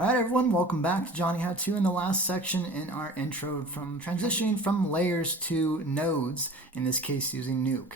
All right, everyone, welcome back to Johnny HowTo. In the last section in our intro from transitioning from layers to nodes, in this case using Nuke.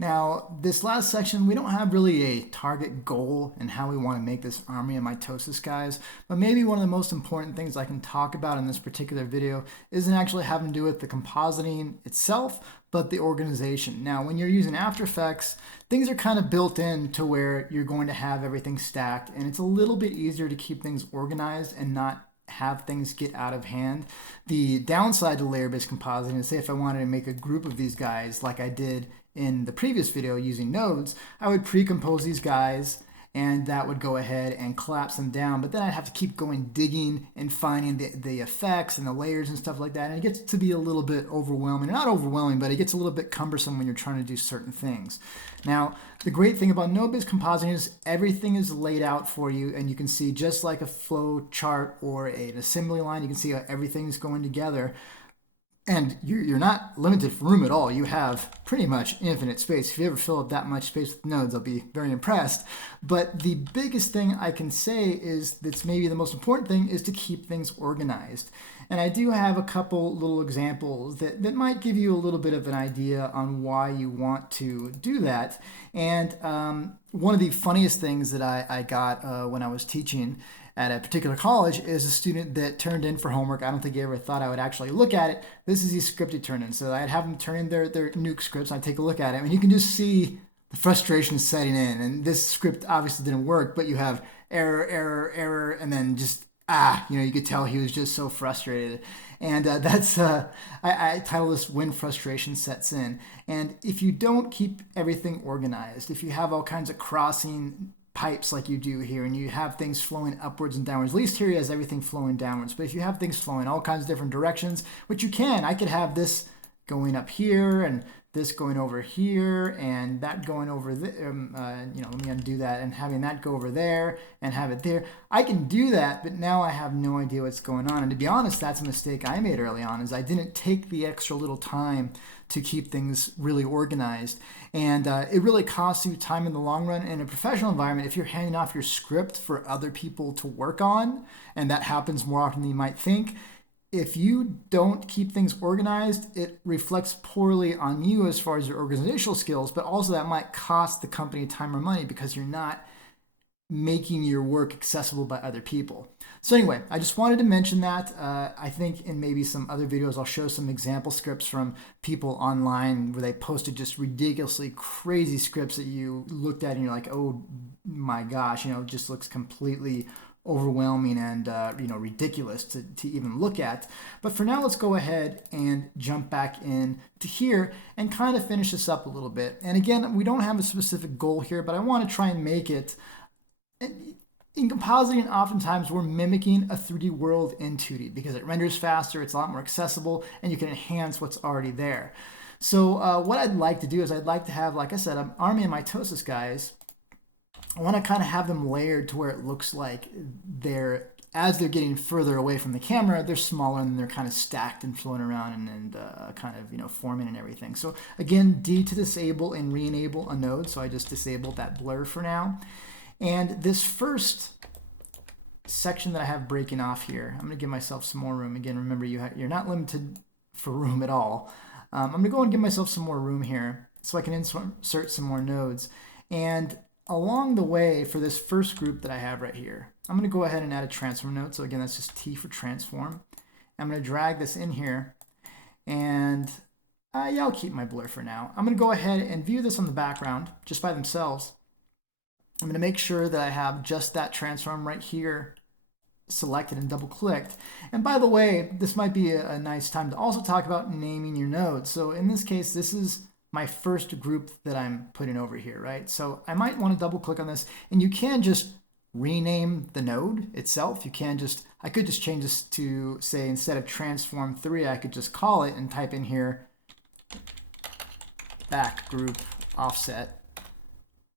Now, this last section, we don't have really a target goal in how we want to make this army of mitosis guys, but maybe one of the most important things I can talk about in this particular video isn't actually having to do with the compositing itself, but the organization. Now, when you're using After Effects, things are kind of built in to where you're going to have everything stacked, and it's a little bit easier to keep things organized and not have things get out of hand. The downside to layer-based compositing is, say if I wanted to make a group of these guys like I did in the previous video using nodes, I would pre-compose these guys and that would go ahead and collapse them down. But then I'd have to keep going digging and finding the effects and the layers and stuff like that. And it gets to be a little bit overwhelming. Not overwhelming, but it gets a little bit cumbersome when you're trying to do certain things. Now, the great thing about node-based compositing is everything is laid out for you, and you can see just like a flow chart or an assembly line, you can see how everything's going together. And you're not limited for room at all. You have pretty much infinite space. If you ever fill up that much space with nodes, I'll be very impressed. But the biggest thing I can say is that's maybe the most important thing is to keep things organized. And I do have a couple little examples that might give you a little bit of an idea on why you want to do that. And one of the funniest things that I got when I was teaching at a particular college is a student that turned in for homework. I don't think he ever thought I would actually look at it. This is the script he turned in. So I'd have them turn in their Nuke scripts. I'd take a look at it, and you can just see the frustration setting in. And this script obviously didn't work, but you have error, error, error, and then just you could tell he was just so frustrated. And that's I title this "When Frustration Sets In." And if you don't keep everything organized, if you have all kinds of crossing pipes like you do here, and you have things flowing upwards and downwards. At least here he has everything flowing downwards. But if you have things flowing all kinds of different directions, which you can, I could have this going up here and this going over here and that going over there. Let me undo that, and having that go over there and have it there. I can do that, but now I have no idea what's going on. And to be honest, that's a mistake I made early on, is I didn't take the extra little time to keep things really organized. And it really costs you time in the long run. In a professional environment, if you're handing off your script for other people to work on, and that happens more often than you might think, if you don't keep things organized, it reflects poorly on you as far as your organizational skills, but also that might cost the company time or money because you're not making your work accessible by other people. So anyway, I just wanted to mention that. I think in maybe some other videos, I'll show some example scripts from people online where they posted just ridiculously crazy scripts that you looked at and you're like, oh my gosh, it just looks completely overwhelming and ridiculous to even look at. But for now, let's go ahead and jump back in to here and kind of finish this up a little bit. And again, we don't have a specific goal here, but I want to try and make it. In compositing, oftentimes we're mimicking a 3D world in 2D because it renders faster, it's a lot more accessible, and you can enhance what's already there. So what I'd like to do is I'd like to have, like I said, an army of mitosis guys. I want to kind of have them layered to where it looks like as they're getting further away from the camera, they're smaller and they're kind of stacked and floating around and kind of forming and everything. So again, D to disable and re-enable a node. So I just disabled that blur for now. And this first section that I have breaking off here, I'm going to give myself some more room. Again, remember you're not limited for room at all. I'm going to go and give myself some more room here so I can insert some more nodes. And along the way, for this first group that I have right here, I'm going to go ahead and add a transform node. So again, that's just T for transform. I'm going to drag this in here, and I'll keep my blur for now. I'm going to go ahead and view this on the background just by themselves. I'm going to make sure that I have just that transform right here selected and double clicked. And by the way, this might be a nice time to also talk about naming your nodes. So in this case, this is my first group that I'm putting over here, right? So I might want to double click on this, and you can just rename the node itself. I could just change this to, say, instead of transform 3, I could just call it and type in here back group offset.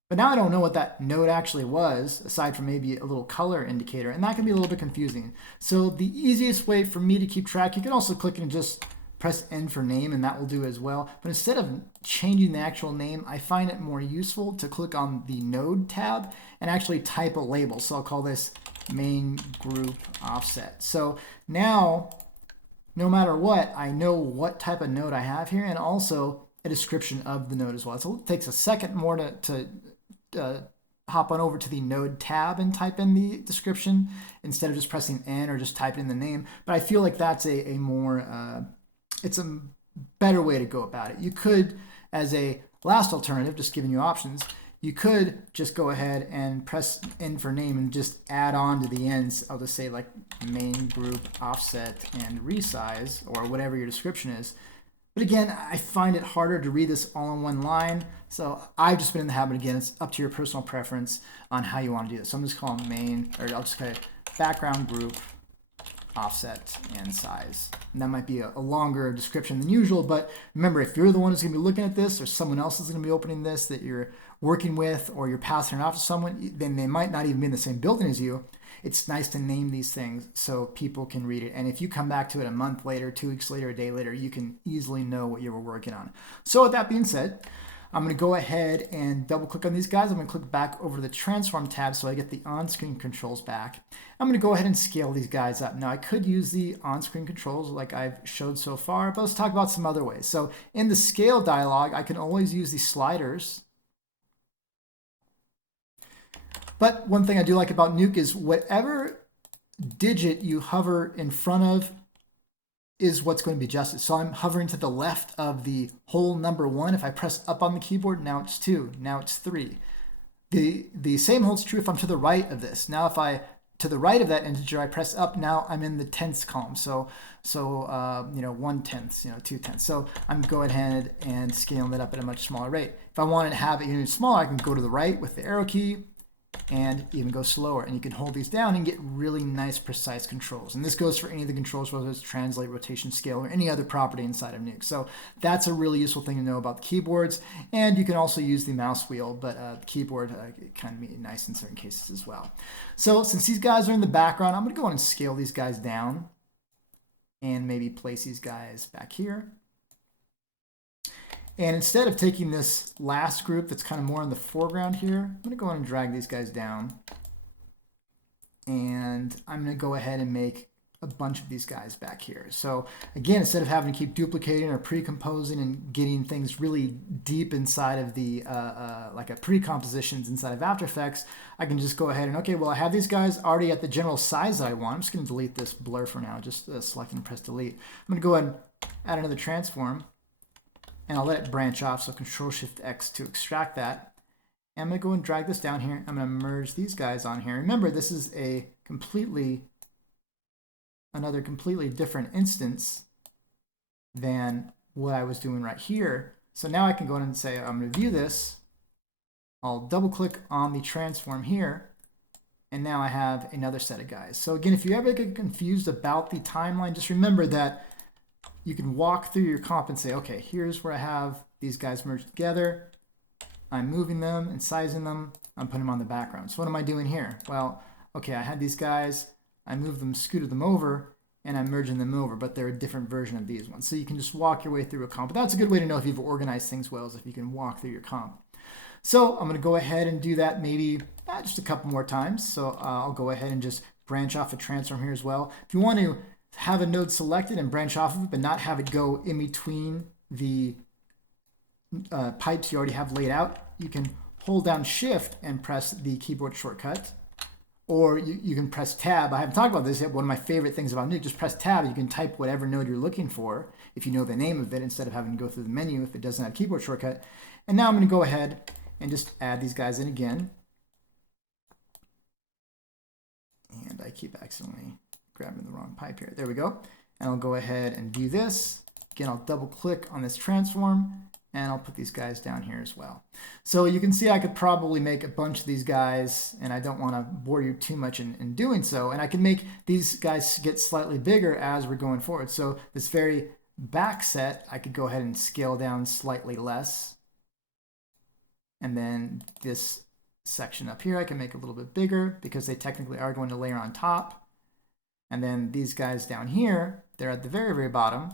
But now I don't know what that node actually was, aside from maybe a little color indicator, and that can be a little bit confusing. So the easiest way for me to keep track, you can also click and just press N for name, and that will do as well. But instead of changing the actual name, I find it more useful to click on the node tab and actually type a label. So I'll call this main group offset. So now, no matter what, I know what type of node I have here, and also a description of the node as well. So it takes a second more to hop on over to the node tab and type in the description instead of just pressing N or just typing in the name. But I feel like that's a more, it's a better way to go about it. You could, as a last alternative, just giving you options, you could just go ahead and press N for name and just add on to the ends. I'll just say like main group offset and resize or whatever your description is. But again, I find it harder to read this all in one line. So I've just been in the habit, again, it's up to your personal preference on how you want to do this. So I'm just calling main, or I'll just call it background group, offset, and size. And that might be a longer description than usual, but remember, if you're the one who's going to be looking at this, or someone else is going to be opening this that you're working with, or you're passing it off to someone, then they might not even be in the same building as you. It's nice to name these things so people can read it. And if you come back to it a month later, 2 weeks later, a day later, you can easily know what you were working on. So with that being said, I'm going to go ahead and double click on these guys. I'm going to click back over to the transform tab so I get the on-screen controls back. I'm going to go ahead and scale these guys up. Now I could use the on-screen controls like I've showed so far, but let's talk about some other ways. So in the scale dialog, I can always use the sliders. But one thing I do like about Nuke is whatever digit you hover in front of is what's going to be adjusted. So I'm hovering to the left of the whole number 1. If I press up on the keyboard, now it's 2, now it's 3. The same holds true if I'm to the right of this. Now if I, to the right of that integer, I press up, now I'm in the tenths column. So 1/10, 2/10. So I'm going ahead and scaling that up at a much smaller rate. If I wanted to have it even smaller, I can go to the right with the arrow key, and even go slower. And you can hold these down and get really nice, precise controls. And this goes for any of the controls, whether it's translate, rotation, scale, or any other property inside of Nuke. So that's a really useful thing to know about the keyboards. And you can also use the mouse wheel, but the keyboard can be nice in certain cases as well. So since these guys are in the background, I'm going to go on and scale these guys down and maybe place these guys back here. And instead of taking this last group that's kind of more in the foreground here, I'm going to go on and drag these guys down. And I'm going to go ahead and make a bunch of these guys back here. So again, instead of having to keep duplicating or pre-composing and getting things really deep inside of the, like a pre-compositions inside of After Effects, I can just go ahead and, okay, well, I have these guys already at the general size I want. I'm just going to delete this blur for now, just select and press delete. I'm going to go ahead and add another transform. And I'll let it branch off, so Control-Shift-X to extract that. And I'm going to go and drag this down here. I'm going to merge these guys on here. Remember, this is another completely different instance than what I was doing right here. So now I can go in and say, I'm going to view this. I'll double-click on the transform here. And now I have another set of guys. So again, if you ever get confused about the timeline, just remember that you can walk through your comp and say, okay, here's where I have these guys merged together. I'm moving them and sizing them. I'm putting them on the background. So what am I doing here? Well, okay, I had these guys. I moved them, scooted them over, and I'm merging them over, but they're a different version of these ones. So you can just walk your way through a comp. But that's a good way to know if you've organized things well, is if you can walk through your comp. So I'm going to go ahead and do that maybe just a couple more times. So I'll go ahead and just branch off a transform here as well. If you want to have a node selected and branch off of it, but not have it go in between the pipes you already have laid out, you can hold down Shift and press the keyboard shortcut, or you can press Tab. I haven't talked about this yet. One of my favorite things about Nuke, just press Tab. You can type whatever node you're looking for if you know the name of it, instead of having to go through the menu if it doesn't have a keyboard shortcut. And now I'm going to go ahead and just add these guys in again. And I keep accidentally grabbing the wrong pipe here. There we go. And I'll go ahead and do this. Again, I'll double click on this transform and I'll put these guys down here as well. So you can see I could probably make a bunch of these guys, and I don't want to bore you too much in doing so. And I can make these guys get slightly bigger as we're going forward. So this very back set, I could go ahead and scale down slightly less. And then this section up here, I can make a little bit bigger because they technically are going to layer on top. And then these guys down here, they're at the very, very bottom.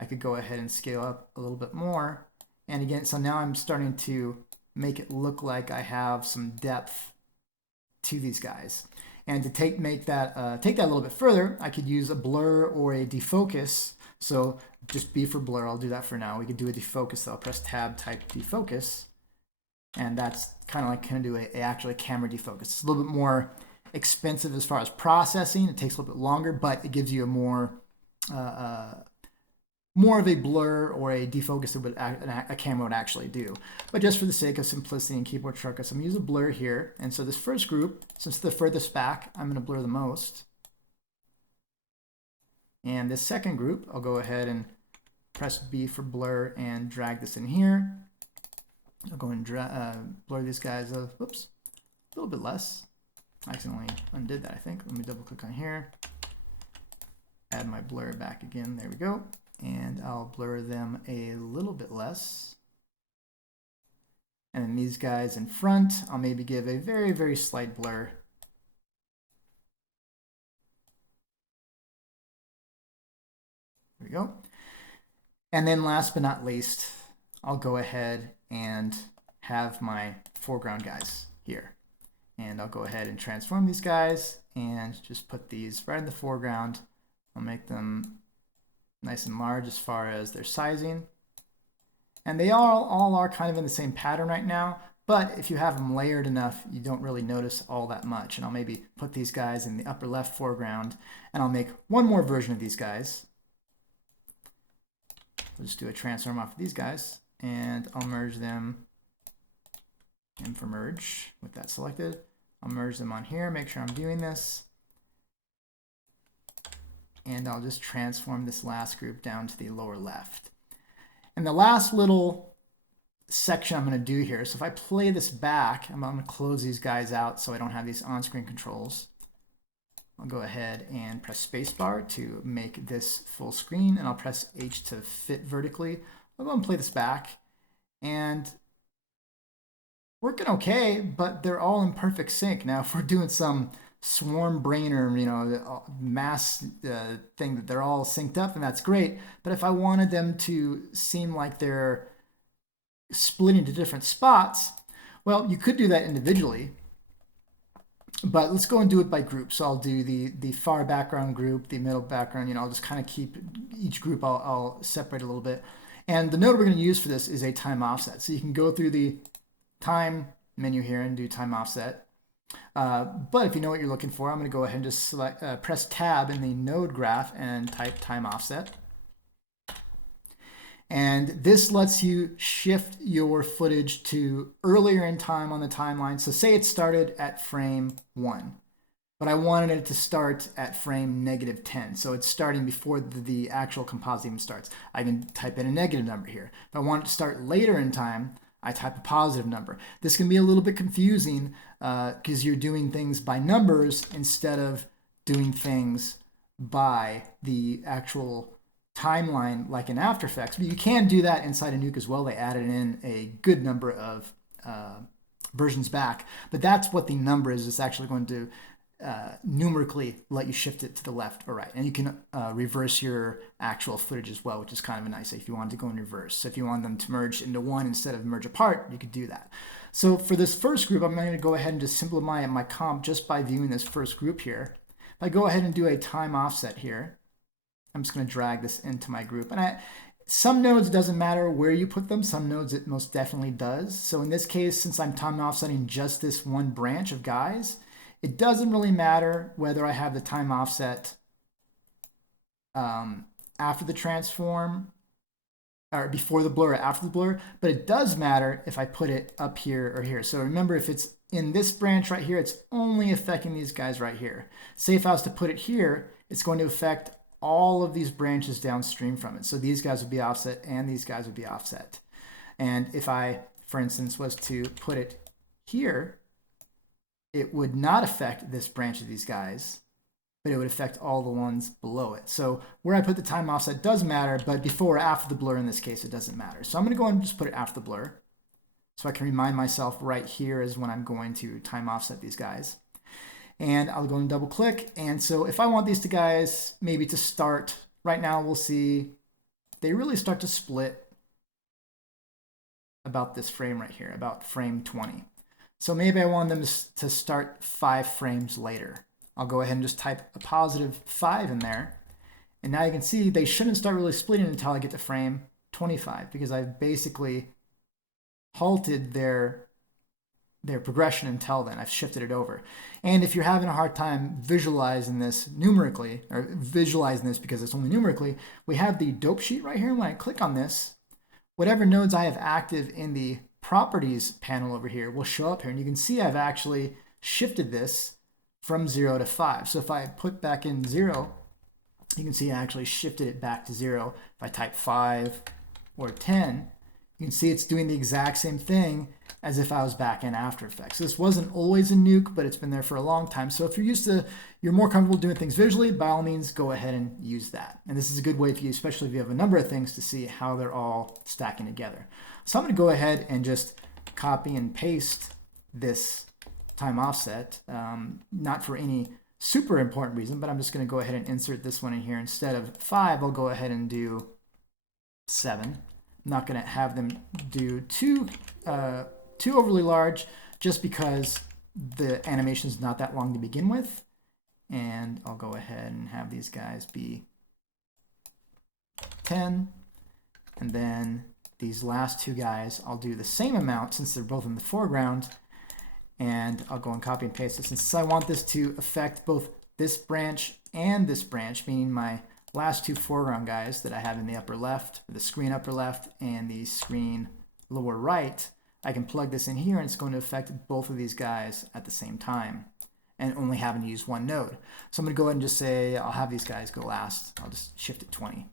I could go ahead and scale up a little bit more. And again, so now I'm starting to make it look like I have some depth to these guys. And to take that a little bit further, I could use a blur or a defocus. So just B for blur, I'll do that for now. We could do a defocus though. I'll press tab, type defocus. And that's kind of like do actually a camera defocus. It's a little bit more expensive as far as processing. It takes a little bit longer, but it gives you a more of a blur or a defocus that a camera would actually do. But just for the sake of simplicity and keyboard shortcuts, I'm going to use a blur here. And so this first group, since the furthest back, I'm going to blur the most. And this second group, I'll go ahead and press B for blur and drag this in here. I'll go and blur these guys, whoops, a little bit less. I accidentally undid that, I think. Let me double click on here. Add my blur back again, there we go. And I'll blur them a little bit less. And then these guys in front, I'll maybe give a very, very slight blur. There we go. And then last but not least, I'll go ahead and have my foreground guys here. And I'll go ahead and transform these guys and just put these right in the foreground. I'll make them nice and large as far as their sizing. And they all are kind of in the same pattern right now, but if you have them layered enough, you don't really notice all that much. And I'll maybe put these guys in the upper left foreground, and I'll make one more version of these guys. We'll just do a transform off of these guys, and I'll merge them. And for merge, with that selected, I'll merge them on here, make sure I'm doing this. And I'll just transform this last group down to the lower left. And the last little section I'm going to do here, so if I play this back, I'm going to close these guys out so I don't have these on-screen controls. I'll go ahead and press spacebar to make this full screen, and I'll press H to fit vertically. I'll go and play this back, and working okay, but they're all in perfect sync. Now, if we're doing some swarm brainer, mass thing that they're all synced up, and that's great. But if I wanted them to seem like they're split into different spots, well, you could do that individually. But let's go and do it by group. So I'll do the far background group, the middle background. I'll just kind of keep each group. I'll separate a little bit. And the node we're going to use for this is a time offset. So you can go through the time menu here and do time offset. But if you know what you're looking for, I'm going to go ahead and just select, press tab in the node graph and type time offset. And this lets you shift your footage to earlier in time on the timeline. So say it started at frame 1, but I wanted it to start at frame -10. So it's starting before the actual compositing starts. I can type in a negative number here. If I want it to start later in time, I type a positive number. This can be a little bit confusing because you're doing things by numbers instead of doing things by the actual timeline like in After Effects. But you can do that inside of Nuke as well. They added in a good number of versions back. But that's what the number is. It's actually going to numerically let you shift it to the left or right. And you can reverse your actual footage as well, which is kind of a nice if you wanted to go in reverse. So if you want them to merge into one instead of merge apart, you could do that. So for this first group, I'm going to go ahead and just simplify my comp just by viewing this first group here. If I go ahead and do a time offset here, I'm just going to drag this into my group. And some nodes, it doesn't matter where you put them. Some nodes it most definitely does. So in this case, since I'm time offsetting just this one branch of guys, it doesn't really matter whether I have the time offset after the transform or before the blur or after the blur, but it does matter if I put it up here or here. So remember, if it's in this branch right here, it's only affecting these guys right here. Say if I was to put it here, it's going to affect all of these branches downstream from it. So these guys would be offset and these guys would be offset. And if I, for instance, was to put it here, it would not affect this branch of these guys, but it would affect all the ones below it. So where I put the time offset does matter, but before or after the blur in this case, it doesn't matter. So I'm going to go and just put it after the blur. So I can remind myself right here is when I'm going to time offset these guys. And I'll go and double click. And so if I want these two guys maybe to start, right now we'll see they really start to split about this frame right here, about frame 20. So maybe I want them to start 5 frames later. I'll go ahead and just type a +5 in there. And now you can see they shouldn't start really splitting until I get to frame 25, because I've basically halted their progression until then. I've shifted it over. And if you're having a hard time visualizing this numerically, or visualizing this because it's only numerically, we have the dope sheet right here. When I click on this, whatever nodes I have active in the properties panel over here will show up here. And you can see I've actually shifted this from 0 to 5. So if I put back in 0, you can see I actually shifted it back to 0. If I type 5 or 10, you can see it's doing the exact same thing as if I was back in After Effects. This wasn't always a Nuke, but it's been there for a long time. So if you're more comfortable doing things visually, by all means, go ahead and use that. And this is a good way for you, especially if you have a number of things, to see how they're all stacking together. So I'm going to go ahead and just copy and paste this time offset, not for any super important reason, but I'm just going to go ahead and insert this one in here. Instead of 5, I'll go ahead and do 7. I'm not going to have them do too overly large, just because the animation is not that long to begin with. And I'll go ahead and have these guys be 10. And then these last two guys, I'll do the same amount since they're both in the foreground. And I'll go and copy and paste this. And since I want this to affect both this branch and this branch, meaning my last two foreground guys that I have in the upper left, the screen upper left and the screen lower right, I can plug this in here and it's going to affect both of these guys at the same time, and only having to use one node. So I'm going to go ahead and just say I'll have these guys go last. I'll just shift it 20.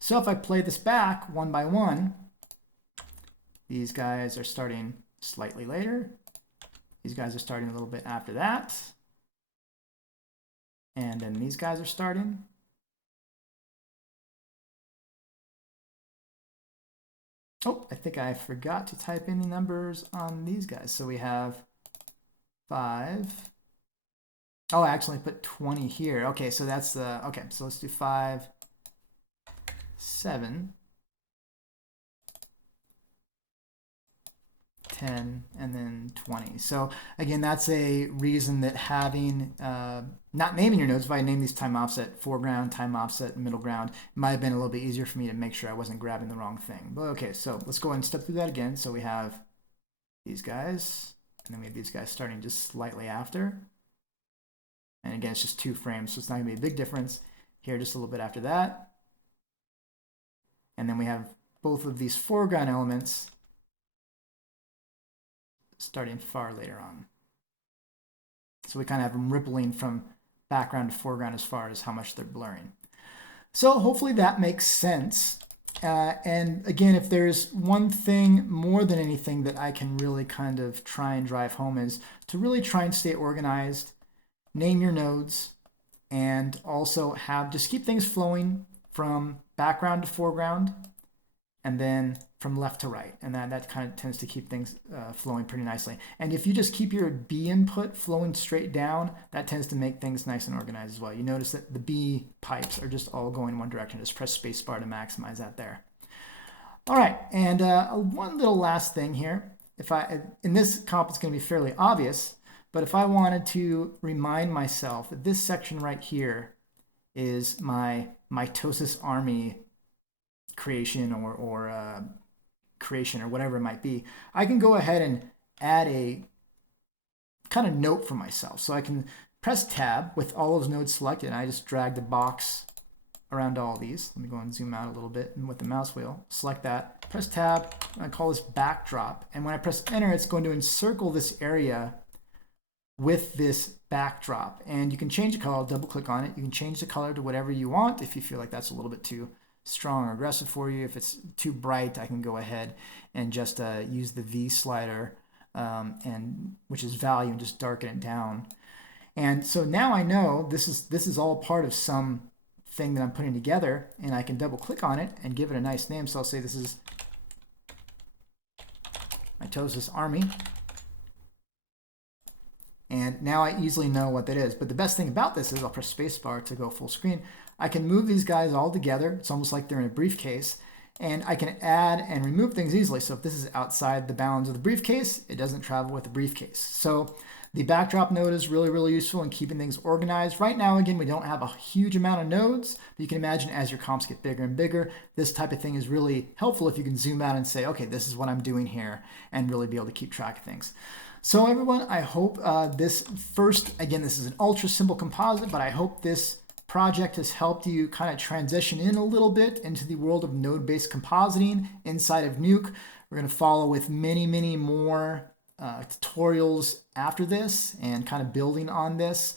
So if I play this back one by one, these guys are starting slightly later. These guys are starting a little bit after that. And then these guys are starting. Oh, I think I forgot to type in the numbers on these guys. So we have 5. Oh, I actually put 20 here. Okay, so that's the, okay, so let's do 5, 7, 10, and then 20. So again, that's a reason that having, not naming your nodes, if I name these time offset foreground, time offset middle ground, it might have been a little bit easier for me to make sure I wasn't grabbing the wrong thing. But okay, so let's go ahead and step through that again. So we have these guys, and then we have these guys starting just slightly after. And again, it's just 2 frames, so it's not gonna be a big difference. Here, just a little bit after that. And then we have both of these foreground elements starting far later on. So we kind of have them rippling from background to foreground as far as how much they're blurring. So hopefully that makes sense. And again, if there's one thing more than anything that I can really kind of try and drive home, is to really try and stay organized, name your nodes, and also just keep things flowing from background to foreground, and then from left to right. And that kind of tends to keep things flowing pretty nicely. And if you just keep your B input flowing straight down, that tends to make things nice and organized as well. You notice that the B pipes are just all going one direction. Just press spacebar to maximize that there. All right, and one little last thing here. In this comp, it's going to be fairly obvious, but if I wanted to remind myself that this section right here is my mitosis army creation or creation or whatever it might be, I can go ahead and add a kind of note for myself. So I can press tab with all those nodes selected, and I just drag the box around all these. Let me go and zoom out a little bit, and with the mouse wheel, select that, press tab, and I call this backdrop. And when I press enter, it's going to encircle this area with this backdrop. And you can change the color. I'll double click on it. You can change the color to whatever you want if you feel like that's a little bit too strong or aggressive for you. If it's too bright, I can go ahead and just use the V slider, which is value, and just darken it down. And so now I know this is all part of some thing that I'm putting together, and I can double click on it and give it a nice name. So I'll say this is mitosis army. And now I easily know what that is. But the best thing about this is I'll press spacebar to go full screen. I can move these guys all together. It's almost like they're in a briefcase. And I can add and remove things easily. So if this is outside the bounds of the briefcase, it doesn't travel with the briefcase. So The backdrop node is really, really useful in keeping things organized. Right now, again, we don't have a huge amount of nodes, but you can imagine as your comps get bigger and bigger, this type of thing is really helpful if you can zoom out and say, okay, this is what I'm doing here, and really be able to keep track of things. So everyone, I hope this is an ultra simple composite, but I hope this project has helped you kind of transition in a little bit into the world of node-based compositing inside of Nuke. We're going to follow with many, many more tutorials after this and kind of building on this.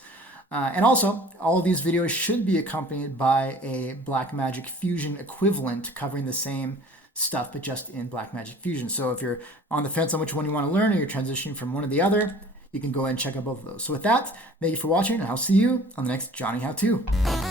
And also, all of these videos should be accompanied by a Blackmagic Fusion equivalent covering the same stuff, but just in Blackmagic Fusion. So if you're on the fence on which one you want to learn or you're transitioning from one to the other, you can go ahead and check out both of those. So with that, thank you for watching, and I'll see you on the next Johnny How To.